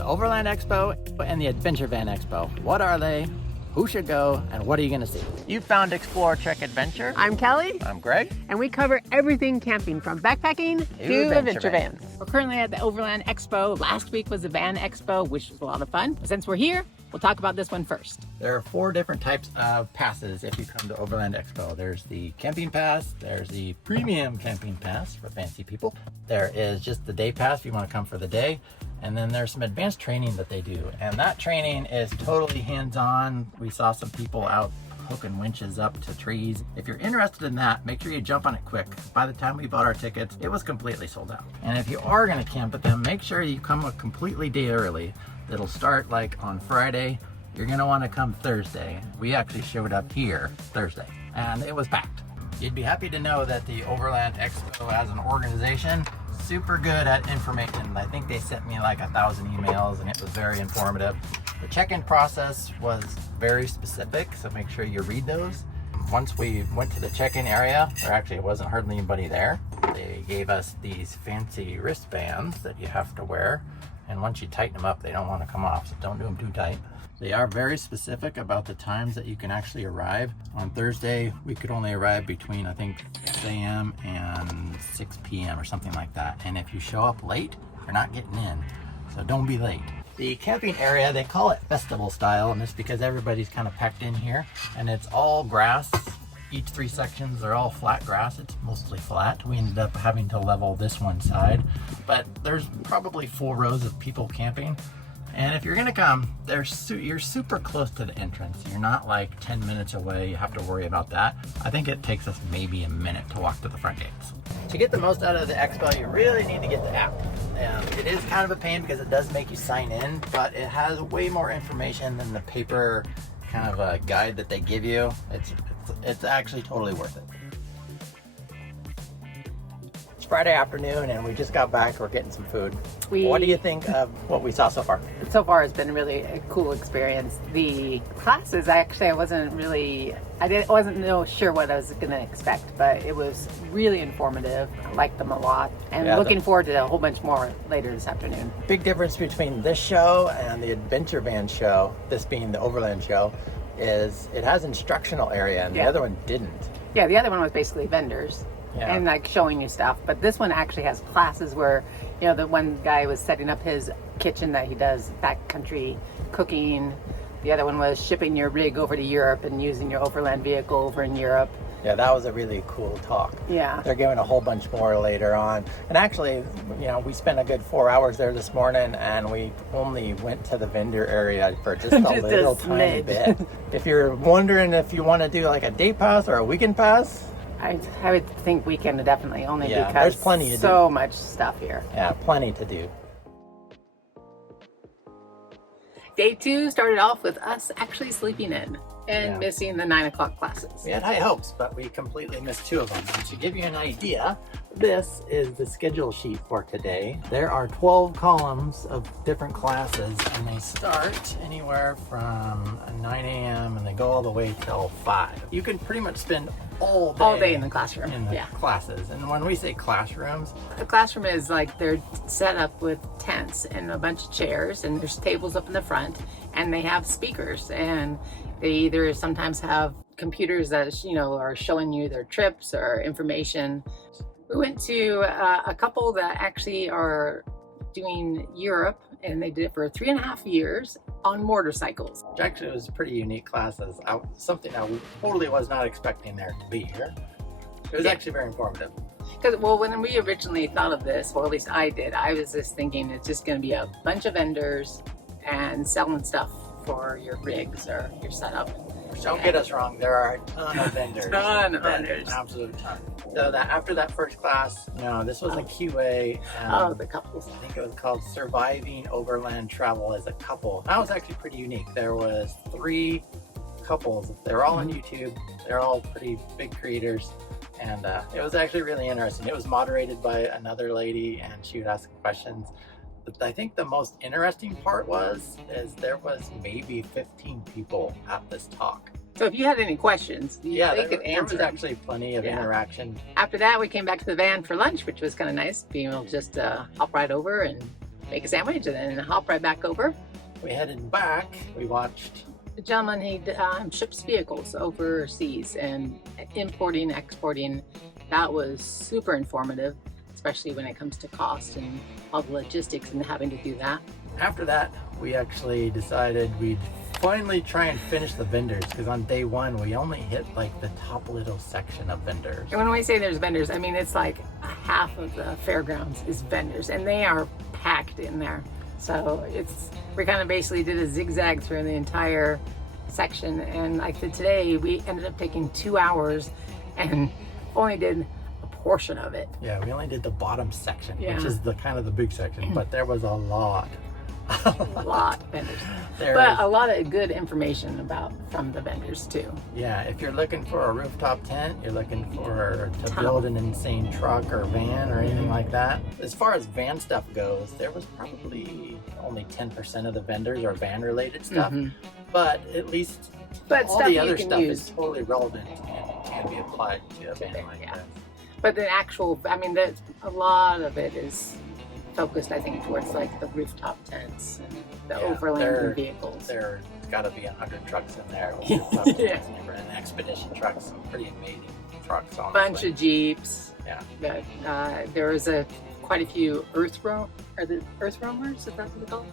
The Overland Expo and the Adventure Van Expo. What are they? Who should go? And what are you going to see? You found Explore Trek Adventure. I'm Kelly. I'm Greg. And we cover everything camping from backpacking to adventure vans. We're currently at the Overland Expo. Last week was the Van Expo, which was a lot of fun. Since we're here, we'll talk about this one first. There are 4 different types of passes if you come to Overland Expo. There's the camping pass, there's the premium camping pass for fancy people. There is just the day pass if you want to come for the day. And then there's some advanced training that they do. And that training is totally hands-on. We saw some people out hooking winches up to trees. If you're interested in that, make sure you jump on it quick. By the time we bought our tickets, it was completely sold out. And if you are gonna camp with them, make sure you come a completely day early. It'll start like on Friday. You're gonna wanna come Thursday. We actually showed up here Thursday and it was packed. You'd be happy to know that the Overland Expo as an organization, super good at information. I think they sent me like 1,000 emails and it was very informative. The check-in process was very specific, so make sure you read those. Once we went to the check-in area, there actually wasn't hardly anybody there. They gave us these fancy wristbands that you have to wear, and once you tighten them up, they don't want to come off, so don't do them too tight. They are very specific about the times that you can actually arrive. On Thursday, we could only arrive between, I think, 6 a.m. and 6 p.m. or something like that. And if you show up late, you're not getting in. So don't be late. The camping area, they call it festival style, and it's because everybody's kind of packed in here. And it's all grass. Each 3 sections are all flat grass. It's mostly flat. We ended up having to level this one side. But there's probably 4 rows of people camping. And if you're gonna come, you're super close to the entrance. You're not like 10 minutes away. You have to worry about that. I think it takes us maybe a minute to walk to the front gates. To get the most out of the expo, you really need to get the app. And it is kind of a pain because it does make you sign in, but it has way more information than the paper kind of a guide that they give you. It's actually totally worth it. Friday afternoon and we just got back. We're getting some food. What do you think of what we saw so far? So far it's been really a cool experience. The classes, I wasn't sure what I was going to expect, but it was really informative. I liked them a lot and looking forward to a whole bunch more later this afternoon. Big difference between this show and the Adventure Van show, this being the Overland show, is it has instructional area and the other one didn't. Yeah, the other one was basically vendors. Yeah. And like showing you stuff, but this one actually has classes where, you know, the one guy was setting up his kitchen that he does backcountry cooking. The other one was shipping your rig over to Europe and using your overland vehicle over in Europe. Yeah, that was a really cool talk. Yeah. They're giving a whole bunch more later on. And actually, you know, we spent a good 4 hours there this morning and we only went to the vendor area for just a little tiny bit. If you're wondering if you want to do like a day pass or a weekend pass, I would think weekend definitely, only because there's plenty to so much stuff here. Yeah, plenty to do. Day 2 started off with us actually sleeping in and missing the 9 o'clock classes. We had high hopes, but we completely missed 2 of them. And to give you an idea, this is the schedule sheet for today. There are 12 columns of different classes and they start anywhere from 9 a.m. and they go all the way till 5. You can pretty much spend all day in the classroom. In the classes. And when we say classrooms, the classroom is like they're set up with tents and a bunch of chairs and there's tables up in the front and they have speakers and they either sometimes have computers that, you know, are showing you their trips or information. We went to a couple that actually are doing Europe and they did it for 3.5 years on motorcycles. Which actually was pretty unique classes. Something I totally was not expecting there to be here. It was actually very informative. Because, well, when we originally thought of this, or at least I did, I was just thinking it's just going to be a bunch of vendors and selling stuff for your rigs or your setup. Don't get us wrong, there are a ton of vendors. Ton of vendors. An absolute ton. So that after that first class, this was a QA. The couples. I think it was called Surviving Overland Travel as a Couple. That was actually pretty unique. There was 3 couples. They're all on YouTube. They're all pretty big creators. And it was actually really interesting. It was moderated by another lady and she would ask questions. But I think the most interesting part is there was maybe 15 people at this talk. So if you had any questions, they could answer. There was actually plenty of interaction. After that, we came back to the van for lunch, which was kind of nice, being able to just hop right over and make a sandwich, and then hop right back over. We headed back. We watched. The gentleman, he ships vehicles overseas and importing, exporting. That was super informative, especially when it comes to cost and all the logistics and having to do that. After that, we actually decided we'd finally try and finish the vendors, because on day one we only hit like the top little section of vendors. And when we say there's vendors, I mean it's like half of the fairgrounds is vendors, and they are packed in there. So we kind of basically did a zigzag through the entire section, and like today we ended up taking 2 hours and only did a portion of it. Yeah, we only did the bottom section, Yeah. which is the kind of the big section, but there was a lot. A lot of vendors. But a lot of good information from the vendors too. Yeah, if you're looking for a rooftop tent, you're looking to build an insane truck or van or anything like that. As far as van stuff goes, there was probably only 10% of the vendors are van related stuff, but at least all the other stuff is totally relevant and can be applied to a van like that. But the actual, I mean, a lot of it is focused, I think, towards like the rooftop tents and the overland vehicles. There's got to be 100 trucks in there. And expedition trucks, some pretty amazing trucks. Honestly. Bunch of Jeeps. Yeah. There was quite a few earth roamers. Is that what they're called?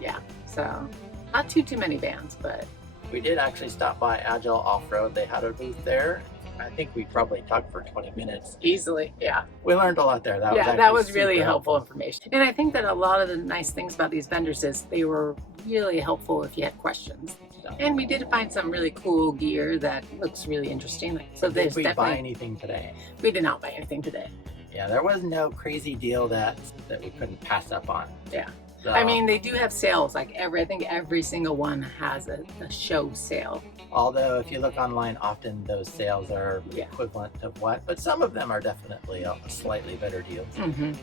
Yeah. So not too many vans, but we did actually stop by Agile Off-Road. They had a booth there. I think we probably talked for 20 minutes. Easily, yeah. We learned a lot there. That was really helpful information. And I think that a lot of the nice things about these vendors is they were really helpful if you had questions. And we did find some really cool gear that looks really interesting. So did we buy anything today? We did not buy anything today. Yeah, there was no crazy deal that we couldn't pass up on. Yeah. So, I mean, they do have sales. Like I think every single one has a show sale. Although if you look online, often those sales are equivalent of what, but some of them are definitely a slightly better deal.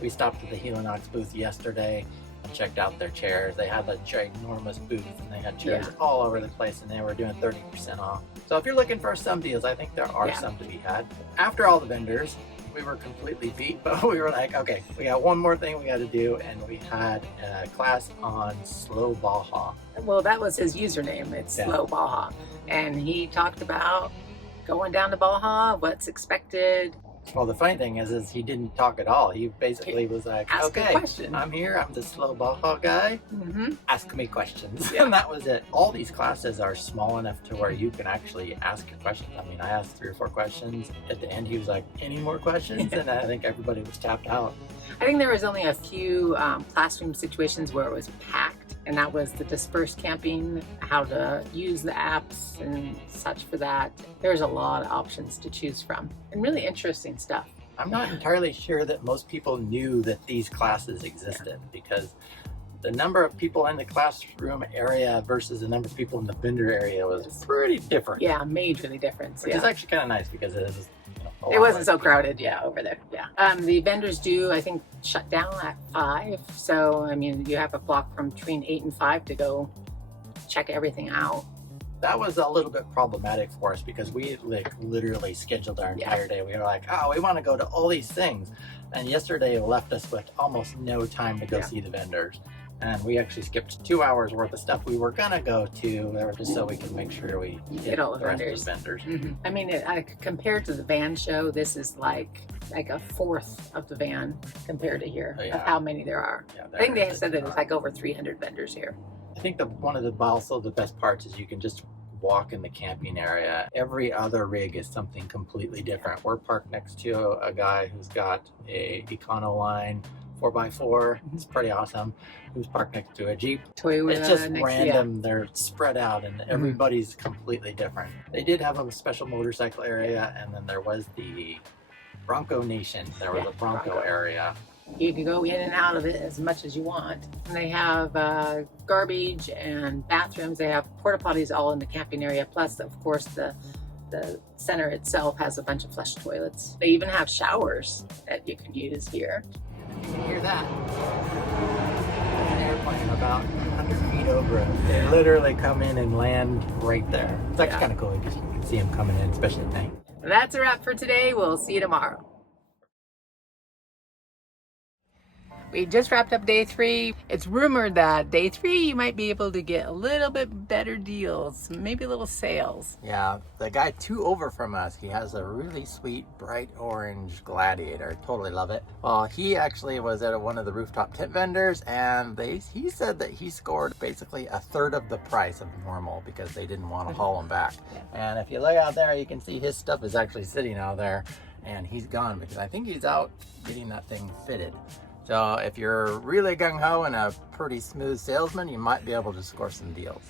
We stopped at the Helinox booth yesterday and checked out their chairs. They had a ginormous booth and they had chairs all over the place, and they were doing 30% off. So if you're looking for some deals, I think there are some to be had. After all the vendors, we were completely beat, but we were like, okay, we got one more thing we got to do, and we had a class on slow Baja. Well, that was his username. It's slow Baja, and he talked about going down to Baja, what's expected. Well, the funny thing is he didn't talk at all. He basically was like, okay, I'm here, I'm the slow Baja guy, ask me questions. And that was it. All these classes are small enough to where you can actually ask your questions. I mean, I asked 3 or 4 questions. At the end, he was like, any more questions? And I think everybody was tapped out. I think there was only a few classroom situations where it was packed, and that was the dispersed camping, how to use the apps and such for that. There's a lot of options to choose from, and really interesting stuff. I'm not entirely sure that most people knew that these classes existed, because the number of people in the classroom area versus the number of people in the vendor area was pretty different. Yeah, majorly different. Which is actually kind of nice, because it is. It wasn't so crowded, over there. Yeah. The vendors do, I think, shut down at 5. So, I mean, you have a block from between 8 and 5 to go check everything out. That was a little bit problematic for us, because we literally scheduled our entire day. We were like, oh, we want to go to all these things. And yesterday left us with almost no time to go see the vendors. And we actually skipped 2 hours worth of stuff we were gonna go to, just so we could make sure we hit all the rest of the vendors. I mean, compared to the van show, this is like a fourth of the van compared to here, of how many there are. I think they said that it's like over 300 vendors here. I think one of the best parts is you can just walk in the camping area. Every other rig is something completely different. We're parked next to a guy who's got a Econoline 4x4. It's pretty awesome. Who's parked next to a Jeep. Toyota. It's just random. They're spread out, and everybody's completely different. They did have a special motorcycle area, and then there was the Bronco Nation. There was a Bronco area. You can go in and out of it as much as you want. And they have garbage and bathrooms. They have porta potties all in the camping area. Plus, of course, the center itself has a bunch of flush toilets. They even have showers that you can use here. You can hear that. An airplane about 100 feet over us. They literally come in and land right there. It's actually kind of cool. You can see them coming in, especially at night. That's a wrap for today. We'll see you tomorrow. We just wrapped up day 3. It's rumored that day 3 you might be able to get a little bit better deals, maybe little sales. Yeah, the guy 2 over from us, he has a really sweet bright orange Gladiator. Totally love it. Well, he actually was at one of the rooftop tent vendors, and he said that he scored basically a third of the price of normal because they didn't want to haul him back. And if you look out there, you can see his stuff is actually sitting out there, and he's gone because I think he's out getting that thing fitted. So if you're really gung-ho and a pretty smooth salesman, you might be able to score some deals.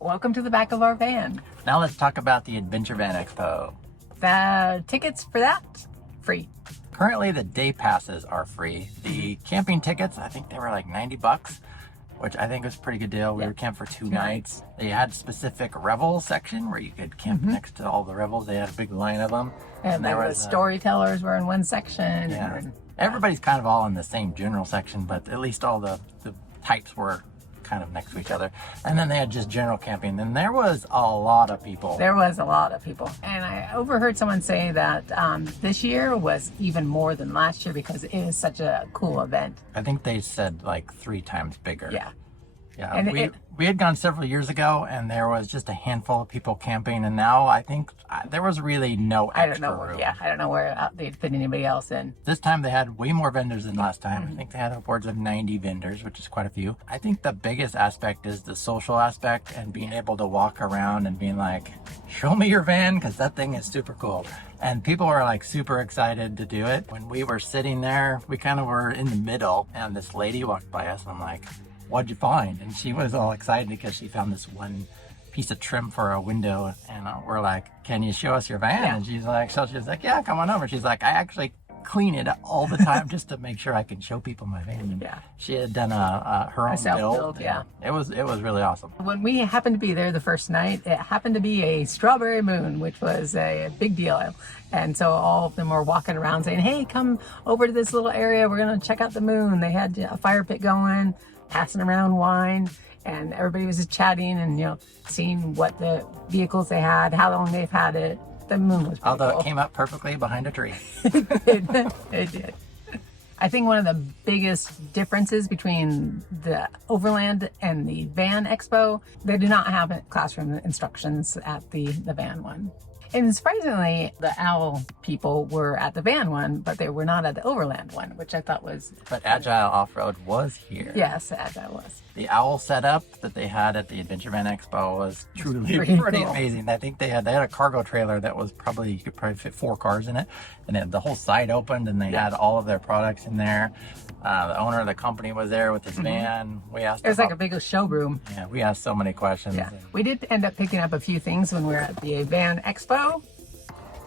Welcome to the back of our van. Now let's talk about the Adventure Van Expo. The tickets for that, free. Currently the day passes are free. The camping tickets, I think they were like 90 bucks, which I think was a pretty good deal. We were camped for 2 nights. They had specific revel section where you could camp next to all the revels. They had a big line of them. And there was storytellers were in one section. Yeah. Everybody's kind of all in the same general section, but at least all the types were kind of next to each other. And then they had just general camping. And there was a lot of people. There was a lot of people. And I overheard someone say that this year was even more than last year because it is such a cool event. I think they said like 3 times bigger. Yeah. Yeah, And we had gone several years ago, and there was just a handful of people camping, and now I think there was really no extra room. Yeah, I don't know where they'd fit anybody else in. This time they had way more vendors than last time. I think they had upwards of 90 vendors, which is quite a few. I think the biggest aspect is the social aspect and being able to walk around and being like, show me your van, because that thing is super cool. And people were like super excited to do it. When we were sitting there, we kind of were in the middle, and this lady walked by us, and I'm like, what'd you find? And she was all excited because she found this one piece of trim for a window, and we're like, can you show us your van? Yeah. And she's like, yeah, come on over. She's like, I actually clean it all the time just to make sure I can show people my van. And she had done her own self-build, build. It was really awesome. When we happened to be there the first night, it happened to be a strawberry moon, which was a big deal. And so all of them were walking around saying, hey, come over to this little area. We're going to check out the moon. They had a fire pit going, passing around wine, and everybody was just chatting and, seeing what the vehicles they had, how long they've had it. The moon was pretty Although cool. it came up perfectly behind a tree. It did. I think one of the biggest differences between the Overland and the Van Expo, they do not have classroom instructions at the van one. And surprisingly, the OWL people were at the van one, but they were not at the Overland one, which I thought was... But Agile Off-Road was here. Yes, Agile was. The OWL setup that they had at the Adventure Van Expo was truly pretty cool. amazing. I think they had a cargo trailer that was you could probably fit 4 cars in it, and the whole side opened, and they had all of their products in there. The owner of the company was there with his van. We asked. It was like a big showroom. Yeah, we asked so many questions. Yeah, we did end up picking up a few things when we were at the Van Expo.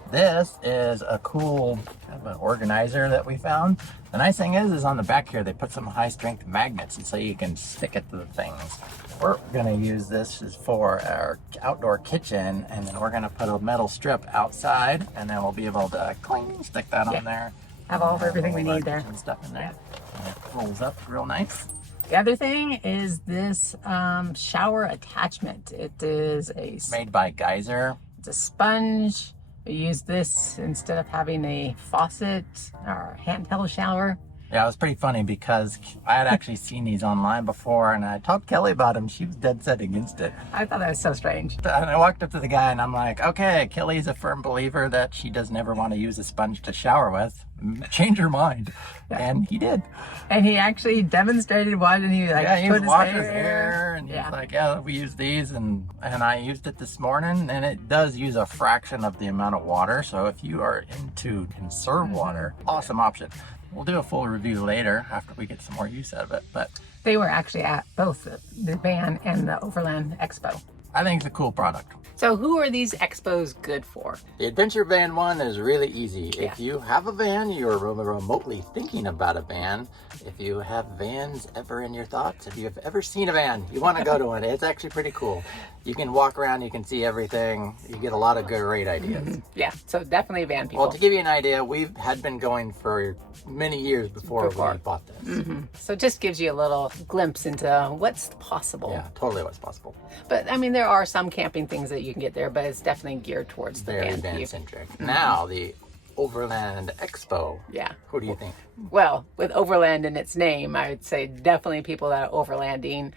This is a cool kind of an organizer that we found. The nice thing is on the back here, they put some high strength magnets, and so you can stick it to the things. We're gonna use this for our outdoor kitchen, and then we're gonna put a metal strip outside, and then we'll be able to cling, stick that on there. Have all of everything we need there. And stuff in there. And it rolls up real nice. The other thing is this shower attachment. It is Made by Geyser. It's a sponge. We use this instead of having a faucet or handheld shower. Yeah, it was pretty funny because I had actually seen these online before, and I talked to Kelly about them. She was dead set against it. I thought that was so strange. And I walked up to the guy and I'm like, okay, Kelly's a firm believer that she doesn't ever want to use a sponge to shower with. Change her mind. Yeah. And he did. And he actually demonstrated one, and he he put washed his hair, and he's like, yeah, we use these, and I used it this morning, and it does use a fraction of the amount of water. So if you are into conserve water, awesome option. We'll do a full review later after we get some more use out of it. But they were actually at both the Van and the Overland Expo. I think it's a cool product. So who are these expos good for? The Adventure Van one is really easy. Yeah. If you have a van, you're remotely thinking about a van. If you have vans ever in your thoughts, if you have ever seen a van, you want to go to one. It's actually pretty cool. You can walk around, you can see everything. You get a lot of great ideas. Yeah, so definitely van people. Well, to give you an idea, we had been going for many years before we bought this. So it just gives you a little glimpse into what's possible. Yeah, totally what's possible. But I mean, there are some camping things that you can get there, but it's definitely geared towards the very van centric. Now, the Overland Expo. Yeah. Who do you think? Well, with Overland in its name, I would say definitely people that are overlanding,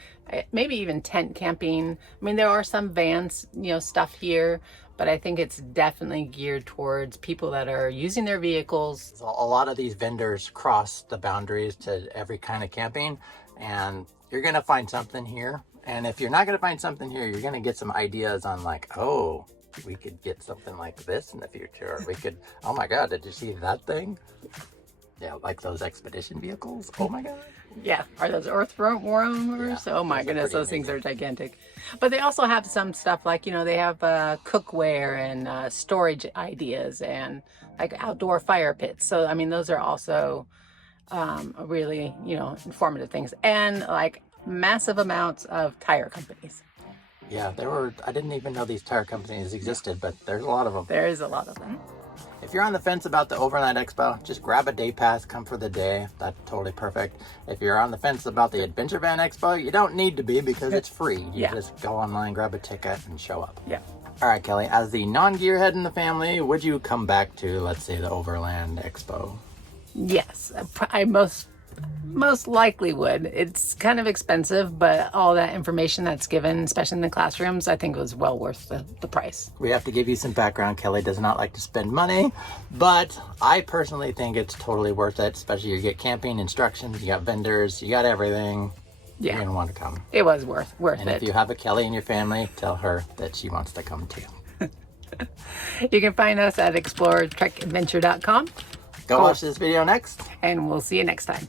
maybe even tent camping. I mean, there are some vans, stuff here, but I think it's definitely geared towards people that are using their vehicles. So a lot of these vendors cross the boundaries to every kind of camping, and you're going to find something here. And if you're not going to find something here, you're going to get some ideas on like, oh, we could get something like this in the future. Or we could, oh my God, did you see that thing? Yeah, like those expedition vehicles. Oh my God. Yeah, are those earth warmers? Yeah, Oh my those are goodness, pretty those things amazing. are gigantic. But they also have some stuff like, they have cookware and storage ideas and like outdoor fire pits. So, I mean, those are also really, informative things. And like massive amounts of tire companies. Yeah, I didn't even know these tire companies existed, but there's a lot of them. There is a lot of them. If you're on the fence about the Overland Expo, just grab a day pass, come for the day. That's totally perfect. If you're on the fence about the Adventure Van Expo, you don't need to be because it's free. You just go online, grab a ticket, and show up. Yeah. All right, Kelly, as the non-gearhead in the family, would you come back to, let's say, the Overland Expo? Yes, I most likely would. It's kind of expensive, but all that information that's given, especially in the classrooms, I think was well worth the price. We have to give you some background. Kelly does not like to spend money, but I personally think it's totally worth it, especially you get camping instructions, you got vendors, you got everything. Yeah. You're going to want to come. It was worth And it. if you have a Kelly in your family, tell her that she wants to come too. You can find us at explorertrekadventure.com, Go watch this video next. and we'll see you next time.